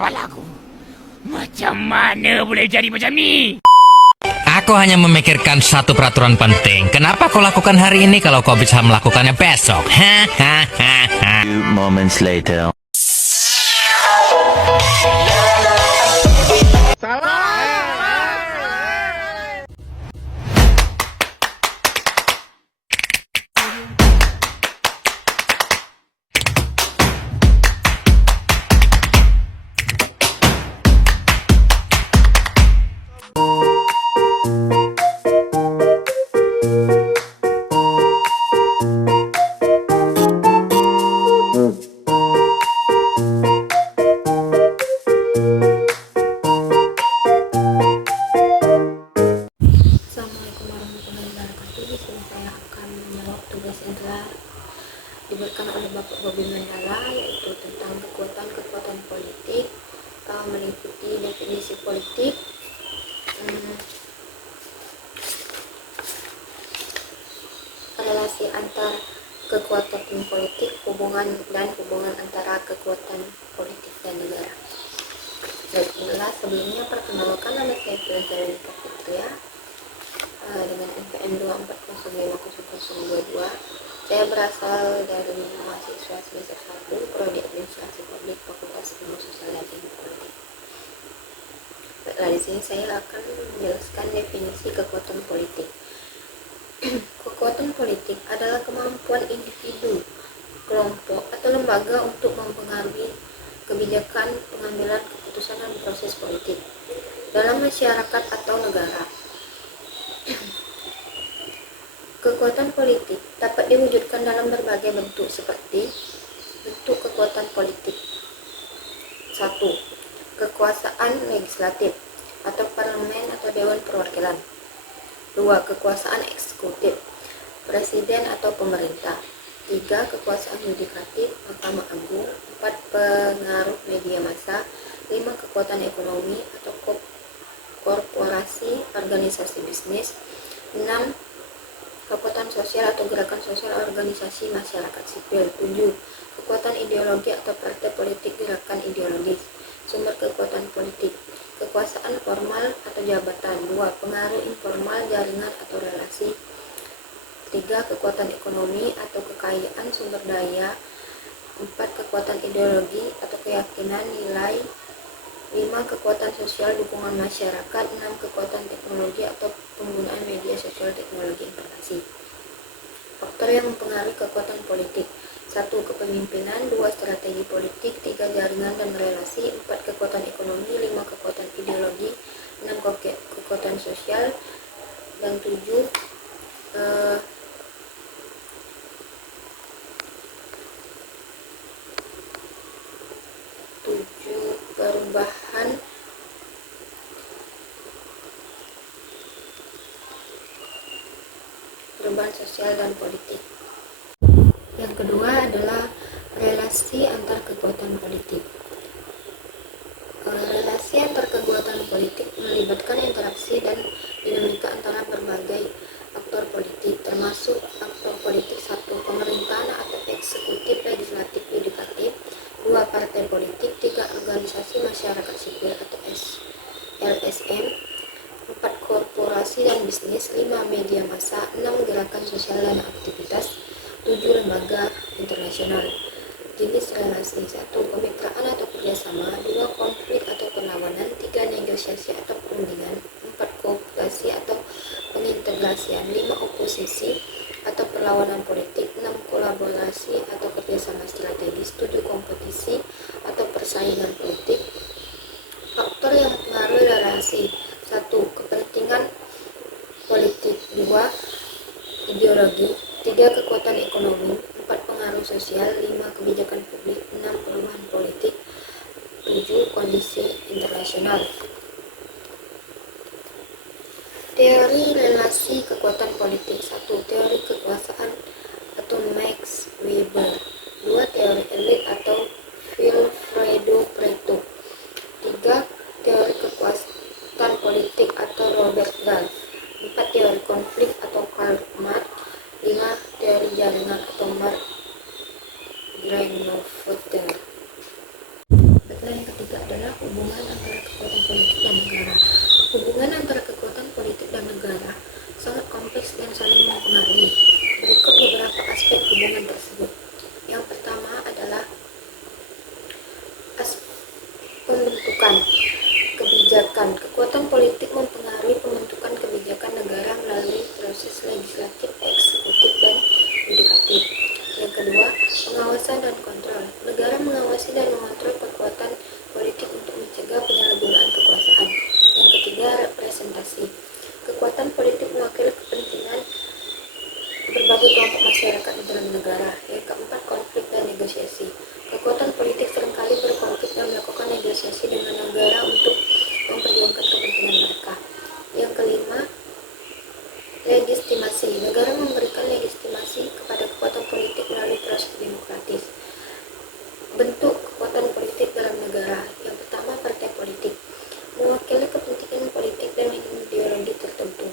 kepalaku. Macam mana boleh jadi macam ni? Aku hanya memikirkan satu peraturan penting. Kenapa kau lakukan hari ini kalau kau bisa melakukannya besok? Few moments later. Assalamualaikum warahmatullahi wabarakatuh. Di sini saya akan menjawab tugas yang diberikan oleh Bapak Bobi Mandala, yaitu tentang kekuatan politik, meliputi definisi politik, relasi antar kekuatan politik, hubungan antara kekuatan politik dan negara. Baiklah, sebelumnya perkenalkan, nama saya Firdausi Kapitria dengan NPM 2405022. Saya berasal dari mahasiswa semester 1 Prodi Administrasi Publik Fakultas Ilmu Sosial dan Ilmu Politik. Baiklah, di sini saya akan menjelaskan definisi kekuatan politik. Kekuatan politik adalah kemampuan individu, kelompok, atau lembaga untuk mempengaruhi kebijakan, pengambilan keputusan dan proses politik dalam masyarakat atau negara. Kekuatan politik dapat diwujudkan dalam berbagai bentuk, seperti bentuk kekuatan politik. 1. Kekuasaan legislatif atau parlemen atau dewan perwakilan. 2. Kekuasaan eksekutif, presiden atau pemerintah. 3. Kekuasaan yudikatif, Mahkamah Agung. 4. Pengaruh media massa. 5. Kekuatan ekonomi atau korporasi, organisasi bisnis. 6. Kekuatan sosial atau gerakan sosial, organisasi masyarakat sipil. 7. Kekuatan ideologi atau partai politik, gerakan ideologis. Sumber kekuatan politik: kekuasaan formal atau jabatan. 2. Pengaruh informal, jaringan atau relasi. 3. Kekuatan ekonomi atau kekayaan, sumber daya. 4. Kekuatan ideologi atau keyakinan, nilai. 5. Kekuatan sosial, dukungan masyarakat. 6. Kekuatan teknologi atau penggunaan media sosial, teknologi informasi. Faktor yang mempengaruhi kekuatan politik: 1. Kepemimpinan. 2. Strategi politik. 3. Jaringan dan relasi. 4. Kekuatan ekonomi. 5. Kekuatan ideologi. 6. Kekuatan sosial. Dan 7. Perubahan sosial dan politik. Yang kedua adalah relasi antar kekuatan politik. Relasi antar kekuatan politik melibatkan interaksi dan dinamika antara berbagai aktor politik, termasuk aktor politik. 1. Pemerintahan atau eksekutif, legislatif, yudikatif. 2. Partai politik. 3. Organisasi masyarakat sipil atau LSM. 4. Korporasi dan bisnis. 5. Media massa. 6. Gerakan sosial dan aktivitas. 7. Lembaga internasional. Jenis relasi: 1. Kemitraan atau kerjasama. 2. Konflik atau perlawanan. 3. Negosiasi atau perundingan. 4. Kooptasi atau pengintegrasian. 5. Oposisi atau perlawanan politik. 6. Kolaborasi atau kerjasama strategis. 7. Kompetisi atau persaingan politik. Faktor yang mempengaruhi relasi: 1. Kepentingan politik. 2. Ideologi. 3. Kekuatan ekonomi. 4. Pengaruh sosial. 5. Kebijakan publik. 6. Perubahan politik. 7. Kondisi internasional. Teori relasi kekuatan politik. 1. Teori kekuasaan atau Max Weber. 2. Teori elit atau Vilfredo Pareto. 3. Teori kekuasaan politik atau Robert Dahl. 4. Teori konflik atau Karl Marx. 5. Teori jaringan atau Mark Granovetter. Yang ketiga adalah mempengaruhi. Berikut beberapa aspek hubungan tersebut. Yang pertama adalah pembentukan kebijakan. Kekuatan politik mempengaruhi pembentukan kebijakan negara melalui proses legislatif, eksekutif, dan yudikatif. Yang kedua, pengawasan dan kontrol. Negara mengawasi dan mengontrol kekuatan politik untuk mencegah penyalahgunaan kekuasaan. Yang ketiga, representasi. Kekuatan politik mewakili kepentingan berbagai kelompok masyarakat di dalam negara. Yang keempat, konflik dan negosiasi. Kekuatan politik seringkali berkonflik dan melakukan negosiasi dengan negara untuk memperjuangkan kepentingan mereka. Yang kelima, legitimasi. Negara memberikan legitimasi kepada kekuatan politik melalui proses demokratis. Bentuk kekuatan politik dalam negara. Yang pertama, partai politik, mewakili kepentingan politik dan ideologi tertentu.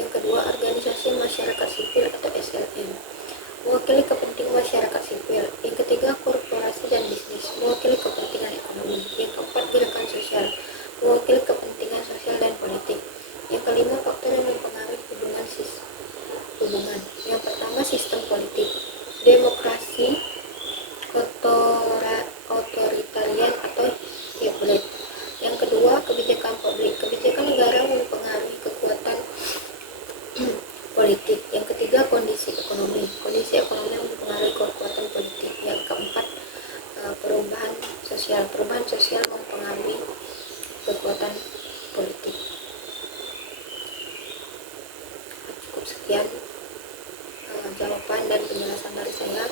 Yang kedua, organisasi masyarakat sipil atau SLM, mewakili kepentingan masyarakat sipil. Yang ketiga, korporasi dan bisnis, mewakili kepentingan ekonomi. Yang keempat, gerakan sosial, mewakili kepentingan sosial dan politik. Yang kelima, faktor yang mempengaruhi hubungan. Yang pertama, sistem politik, demokrasi, otoritarian atau hibrid. Yang kedua, kebijakan publik, kebijakan negara mempengaruhi kekuatan politik. Yang ketiga, kondisi ekonomi mempengaruhi kekuatan politik. Yang keempat, perubahan sosial mempengaruhi kekuatan politik. Cukup sekian jawaban dan penjelasan dari saya